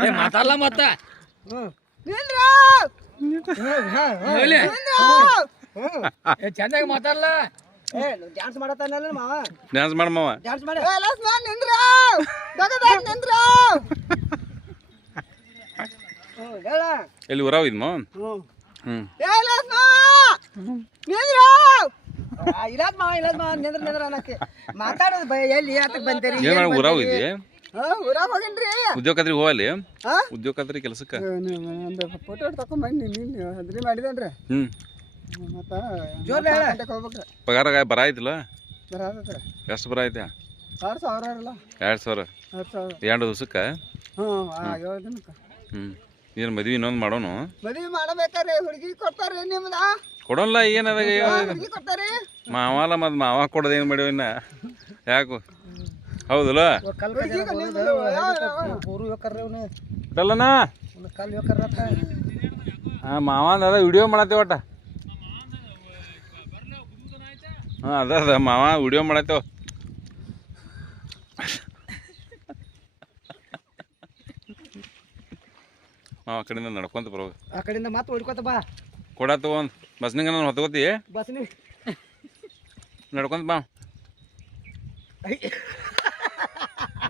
ಏ ಮಾತಾಡಲ್ಲ ಮತ್ತ? ಚಂದಾಗ ಮಾತಾಡಲ್ಲ ಏ ಡ್ಯಾನ್ಸ್ ಮಾಡತ್ತಾನಲ್ಲ ಮಾವ? ಡ್ಯಾನ್ಸ್ ಡ್ಯಾನ್ಸ್ ಮಾಡಿ. ನಿಂದ್ರು! ನಿಂದ್ರು! ಎಲ್ಲಿ ಊರಾವ್ ಇದ್ ಮಾವ? ಹ್ಞೂ ಹ್ಞೂ ಏ ಲಕ್ಷ್ಮಣ ನಿಂದ್ರು! ಇಲ್ಲದ ಮಾವ ಇಲ್ಲದ ಮಾವ ನಿಂದ್ರ ನಿಂದ್ರ ಅನ್ನಕ್ಕೆ. ಮಾತಾಡೋದು ಎಲ್ಲಿ ಬಂತೀರಿ? ಮಾಡಿ ಊರಾವ ಇದ್ದಿ ಹಾ ಹೋಗಲಿ ಹೋಗಿನ್ರಿ? ಉದ್ಯೋಗ ಖಾತ್ರಿಗೆ ಹೋಗಲ್ಲಿ. ಹಾ? ಉದ್ಯೋಗ ಖಾತ್ರಿ ಕೆಲ್ಸಕ್ಕೆ ಒಂದು ಫೋಟೋ ನೀನು ಅದ್ರಿ ಮಾಡಿದೇನ್ರಿ? ಹ್ಞೂ ಮತ್ತ ಪಗಾರ ಬರ ಆಯ್ತಿಲ್ಲ? ಎಷ್ಟು ಬರ ಐತೆ ಆರು ಸಾವಿರ ಇರಲ್ಲ ಎರಡು ಸಾವಿರ. ಎರಡು ದಿವ್ಸಕ್ಕೆ? ಹ್ಞೂ ಏಳು ದಿನಕ್ಕೆ. ಹ್ಞೂ ಏನು ಮದ್ವೆ ಇನ್ನೊಂದು ಮಾಡೋನು? ಮದ್ವಿ ಮಾಡಬೇಕಾರೆ ಹುಡುಗಿ ಕೊಡ್ತಾರ್ರಿ ನಿಮ್ದ? ಕೊಡೋಲ್ಲ ಏನದ ಮಾವಲ್ಲ ಮತ್ತು ಮಾವ ಕೊಡೋದು ಏನು ಮಾಡ್ಯಾವ ಇನ್ನ? ಯಾಕು? ಹೌದಲ್ಲ? ಬೇಕಾರ್ರತ್ತ ಹಾಂ ಮಾವ ಅದ ವಿಡಿಯೋ ಮಾಡತ್ತೇವ ಒಟ್ಟ. ಹಾಂ ಅದ ಅದ ಮಾವ ವಿಡಿಯೋ ಮಾಡತ್ತೇವ ಮಾವ ಆ ಕಡೆಯಿಂದ ನಡ್ಕೊಂತ ಬರೋದು ಆ ಕಡೆಯಿಂದ ಮತ್ತೆ ಹೊಡ್ಕೊತ ಬಾ. ಕೊಡತ್ತ ಒಂದು. ಬಸ್ನಿಂಗ ನಾನು ಹೊತ್ಕೋತಿ? ಬಸ್ ನೀವು ನಡ್ಕೊಂತ ಬಾ.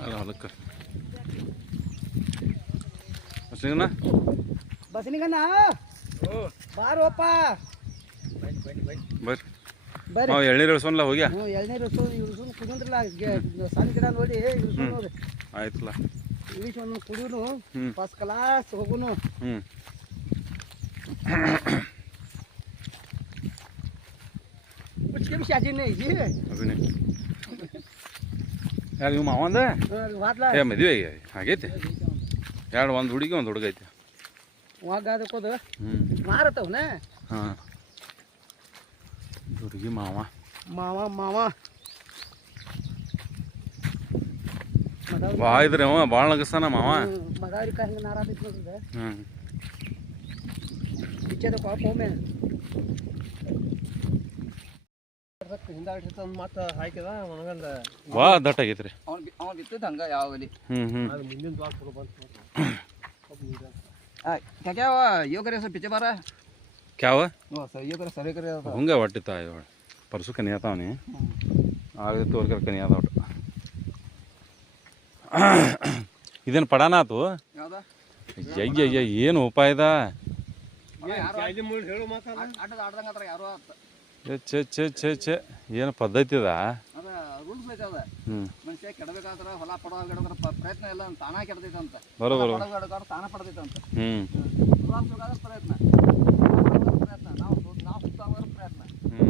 ಬಾಯ್ ಟಾಟಾ ಟಾಟಾ ಅಲ್ಲ ಹೊಲಕ್ಕೆ ಬಸ್ನಿಗನ ಬಸ್ನಿಗನ ಬಾರೋಪ್ಪ ಬರ್ರಿ ಬರ್ರಿ ನಾವು ಎಳ್ನೀರು ಇಳಿಸೋನ್ಲ ಹೋಗ್ಯಾ ಹ್ಞೂ ಎಳ್ನೀರು ಸು ಇವ್ರು ಸುಮ್ಮನೆ ಕುಡಿದ್ರಲ್ಲ ಸಣ್ಣ ಗಿಡ ನೋಡಿ ಇವ್ರು ಸುಮ್ಮನೆ ನೋಡಿ ಆಯ್ತಲ್ಲ ಇಳಿಸಿ ಒಂದು ಕುಡಿಯೋನು ಹ್ಞೂ ಫಸ್ಟ್ ಕ್ಲಾಸ್ ಹೋಗುನು ಹ್ಞೂ कुछ के भी शादी नहीं जी ಅಭಿನಯ್ ಯಾರು ನಿಮ್ಮ ಮಾವಂದ ಏ ಮದುವೆ ಆಗೈತಿ. ಎರಡು ಒಂದು ಹುಡುಗಿ ಒಂದು ಹುಡುಗ ಐತಿ. ಹೋಗೋದು ಮಾರತವನ ಹಾಂ. ಹುಡುಗಿ ಮಾವ. ಮಾವ ಮಾವ. ಭಾಳ ಇದ್ರಿ ಅವ ಭಾಳ ನಗಸ್ತಾನ ಮಾವ. ಹ್ಞೂ ಹಿಂದಾಗಿರ್ತದ ಮತ್ತೆ ಹಾಕಿದ ಒಣಗಂದ ವಾ ದಟ್ಟ ಆಗೈತ್ರಿ. ಅವ್ನು ಅವ್ನು ಬಿತ್ತದ ಹಂಗ ಯಾವಾಗಲಿ. ಹ್ಞೂ ಹ್ಞೂ ಅದು ಮುಂದಿನ ದ್ವಾರ ಕೊಡು ಬಂತು ಕ್ಯಾಕ್ಯಾವ ಯೋಗರೆ ಸ್ವಲ್ಪ ಪಿಚ್ಚೆ ಬಾರ? ಕ್ಯಾವ? ಸರ್ ಯೋಗರ ಸರಿ ಕರೆ ಹಂಗೆ ಪರ್ಸು ಕನಿ ಆತಾವನಿ. ಆಗದೆ ತೋರ್ಕರ ಕನಿ ಆದ ಒಟ್ಟು. ಇದೇನು ಪಡಾನ ಆತು? ಯಾವ್ದ? ಅಯ್ಯ ಅಯ್ಯ ಏನು ಉಪಾಯದ? ಆಡ್ದಂಗ ಯಾರೋ ಆತ. ಛೆ ಛೆ ಛೆ ಛೆ ಏನು ಪದ್ಧತಿ ಅದ? ರೂಲ್ಸ್ ಹ್ಞೂ ಮನುಷ್ಯ ಕೆಡಬೇಕಾದ್ರ ಹೊಲ ಪಡೋದ್ರ ಪ್ರಯತ್ನ ಇಲ್ಲ ತಾನ ಕೆಡತೈತಂತ ಬರೋಬರು. ಪಡೋದ್ರ ತಾನ ಪಡ್ತೈತಂತ ಹ್ಞೂ ಸುಧಾರಿಸ್ಬೇಕಾದ್ರೆ ಪ್ರಯತ್ನ. ಪ್ರಯತ್ನ. ನಾವು ನಾವು ಪ್ರಯತ್ನ. ಹ್ಞೂ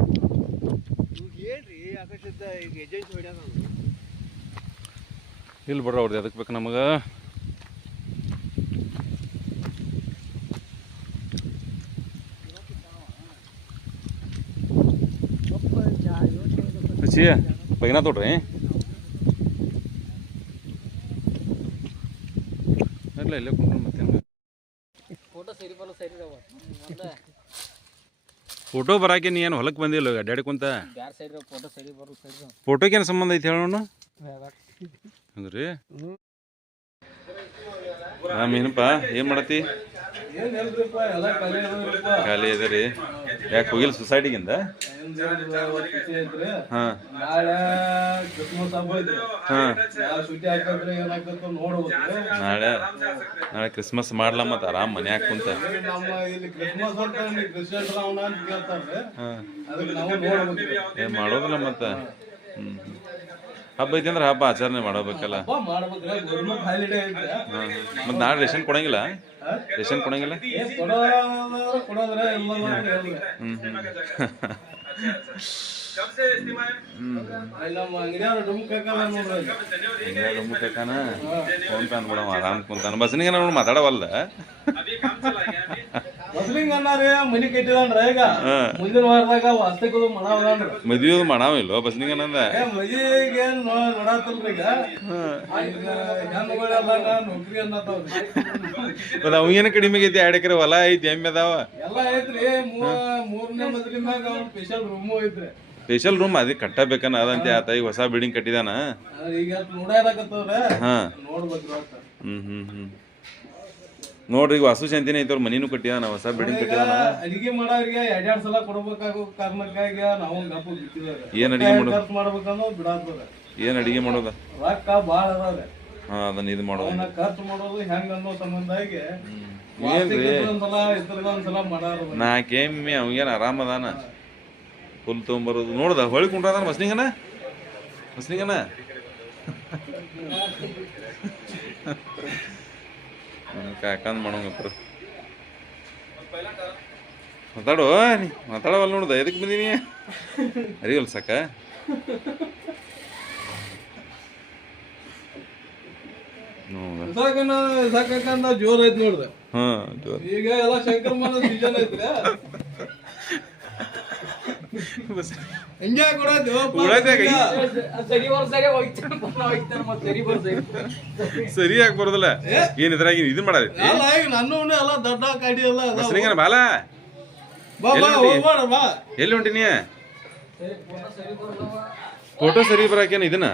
ಈಗ ಹೇಳ್ರಿ ಆಕಾಶದ ಈಗ ಏಜೆನ್ಸಿ ಹೊಡ್ಯಾದ ಇಲ್ಲಿ ಬಿಡ್ರಿ ಅವ್ರದ್ದು ಅದಕ್ಕೆ ಬೇಕು ನಮಗೆ? ಹಚ್ಚಿ ಬಗಿನ ತೊಡ್ರಿ ಇಲ್ಲ ಇಲ್ಲೇ ಕುಂಡ್ರು ಮತ್ತೆ ಫೋಟೋ ಬರಾಕೆ ನೀ ಏನು ಹೊಲಕ್ಕೆ ಬಂದಿಲ್ಲ ಅಡ್ಡಾಡಿ ಕುಂತ? ಫೋಟೋಕೇನು ಫೋಟೋಗೆ ಏನು ಸಂಬಂಧ ಐತಿ ಹೇಳೋಣ ಹಂಗ್ರಿ. ಮೀನಪ್ಪ ಏನು ಮಾಡತ್ತಿ? ಖಾಲಿ ಇದ್ರಿ ಯಾಕೆ ಹೋಗಿಲ್ಲ ಸೊಸೈಟಿಗಿಂದ ಹಾಂ. ನಾಳೆ ನಾಳೆ ನಾಳೆ ಕ್ರಿಸ್ಮಸ್ ಮಾಡ್ಲಾ ಮತ್ತ ಆರಾಮ್ ಮನ್ಯಾಗ ಕುಂತ. ಮಾಡೋದಿಲ್ಲ ಮತ್ತು. ಹ್ಞೂ ಹಬ್ಬ ಐತಿ ಅಂದ್ರೆ ಹಬ್ಬ ಆಚರಣೆ ಮಾಡಬೇಕಲ್ಲ? ಮತ್ತು ನಾಳೆ ರೇಷನ್ ಕೊಡಂಗಿಲ್ಲ? ರೇಷನ್ ಕೊಡಂಗಿಲ್ಲ? ಫೋನ್ ಕೊಡೋದ್ರ ಕೊಡೋದ್ರೆ ಇಲ್ಲ ಹೇಳ್ರಿ. ಹ್ಞೂ ಹ್ಞೂ ನಮ್ಮ ಅಂಗಡಿಯವ್ರ ಡುಮ್ ಕಾಕಲ್ಲ ನೋಡ್ರಿ. ಮುಖಕ್ಕನ ಕುಂತಾನ ಬಿಡವ ಆರಾಮ್ ಕುಂತಾನ. ಬಸ್ನಿಗೆ ನಾವು ಮಾತಾಡವಲ್ಲ ಮೊದ್ಲಿಂಗ ಅನ್ನಾರ ಮನಿ ಕಟ್ಟಿದಾನ್ರ ಈಗ. ಮುಂದಿನ ವಾರದಾಗ ವಾಸ್ತವಿಕದು ಮಾಡವದಾನ್ರ ಮದ್ವೆ ಮಾಡಾವಿಲ್ಲೋ ಬಸ್ನಿಗೆ ನಂದ ಏ ಏನ್ ನೋಡಾತಲ್ರಿ ಈಗ? ಹೆಣ್ಣುಗಳೆಲ್ಲ ನೌಕರಿ ಅನ್ನತಾವ್ರಿ ಅವ್ ಏನು ಕಡಿಮೆ ಆಗೈತಿ? ಎರಡ್ ಎಕರೆ ಹೊಲ ಐತಿ ಎಮ್ಮೆ ಅದಾವ. ಎಲ್ಲ ಐತ್ರಿ ಮೂರನೇ ಮದ್ಲಿ ಮ್ಯಾಗ ಅವ್ನ ಸ್ಪೆಷಲ್ ರೂಮ್ ಐತ್ರಿ. ಸ್ಪೆಷಲ್ ರೂಮ್ ಅದಕ್ಕೆ ಕಟ್ಟಬೇಕನ್ನ ಅದಂತೆ ಆತ ಈಗ ಹೊಸ ಬಿಲ್ಡಿಂಗ್ ಕಟ್ಟಿದಾನ. ಈಗ ನೋಡಾಕತ್ತವ್ರ. ಹಾ. ನೋಡ್ಬೇಕ್ರಿ ಒಟ್ಟ. ಹ್ಮ್ ಹ್ಮ್ ಹ್ಮ್. ನೋಡ್ರಿ ಈಗ ವಾಸು ಶಾಂತಿನೇ ಐತವ್ರ ಮನಿನೂ ಕಟ್ಟಿದಾನ ಹೊಸ ಬಿಲ್ಡಿಂಗ್ ಕಟ್ಟಿದ ಕಟ್ಟಿದಾನ ಅಡಿಗೆ ಮಾಡೋರಿಗೆ ಎರಡೆರಡ್ ಸಲ ಕೊಡ್ಬೇಕಾಗೋ ಕಾರಣಕ್ಕಾಗಿ ನಾವು ಗಪ್ಪ ಏನ್ ಅಡಿಗೆ ಮಾಡೋದು? ಖರ್ಚು ಮಾಡ್ಬೇಕನ್ನೋ ಬಿಡಾತದ. ಏನ್ ಅಡಿಗೆ ಮಾಡೋದ? ರೊಕ್ಕ ಬಾಳ ಅದಾವ್ರಿ ಹಾ ಅದನ್ನ ಇದು ಮಾಡೋದು. ಅವನ್ನ ಖರ್ಚು ಮಾಡೋದು ಹೆಂಗ ಅನ್ನೋ ಸಂಬಂಧಾಗಿ ಏನ್ರಿ ಒಂದ್ಸಲ ಇದ್ರದ ಒಂದ್ಸಲ ಮಾಡಾರ. ನಾಲ್ಕೆಮ್ಮೆ ಅವಂಗೇನ್ ಆರಾಮ ಅದಾನ? ಫುಲ್ ತೊಗೊಂಬರೋದು. ನೋಡ್ದ ಹೊಳಿ ಕುಂಡ್ರದಾನ ಮಸ್ನಿಗನ? ಮಸ್ನಿಗನ? ಕಾಕಂದ್ ಮಾಡೋಂಗಪ್ಪ ಮಾತಾಡು ನೀ ಮಾತಾಡವಲ್ಲ ನೋಡ್ದ ಎದಕ್ಕೆ ಬಂದೀನಿ. ಅರಿವಲ್ ಸಾಕ? ಸಾಕಂದ ಜೋರ್ ಐತ್ ನೋಡ್ರಿ ಹಾ ಜೋರ್. ಈಗ ಎಲ್ಲ ಶಂಕರಮಾನ ಸೀಸನ್ ಐತ್ರಿ ಬಸ್ ಹಿಂಗೆ ಕೊಡೋದು ಉಳಾದ್ಯಾಗ ಈ- ಸರಿ ಬರ್ ಸರಿ ಹೋಗ್ತಾನೆ ಹೋಗ್ತಾನೆ ಮತ್ತೆ ಸರಿ ಬರ್ ಸರಿ ಸರಿಯಾಗಿ ಬರೋದಿಲ್ಲ ಏನ್ ಇದ್ರಾಗ ಇದು ಮಾಡೈತಿ ಅಲ್ಲ ಈಗ ನನ್ನ ಉಣ್ಣೆ ಎಲ್ಲ ದೊಡ್ಡ ಕಾಡಿ ಎಲ್ಲ ಅದಾವ. ಮಸ್ನಿಗನ ಬಾಲ ಬಾ ಬಾ ಎಲ್ಲಿ ಹೊಂಟಿ? ಹೋಗ್ಬೇಡ ಬಾ ಎಲ್ಲಿ ಹೊಂಟಿನಿ ಫೋಟೋ ಸರಿ ಬರಾಕೇನ ಇದನ್ನ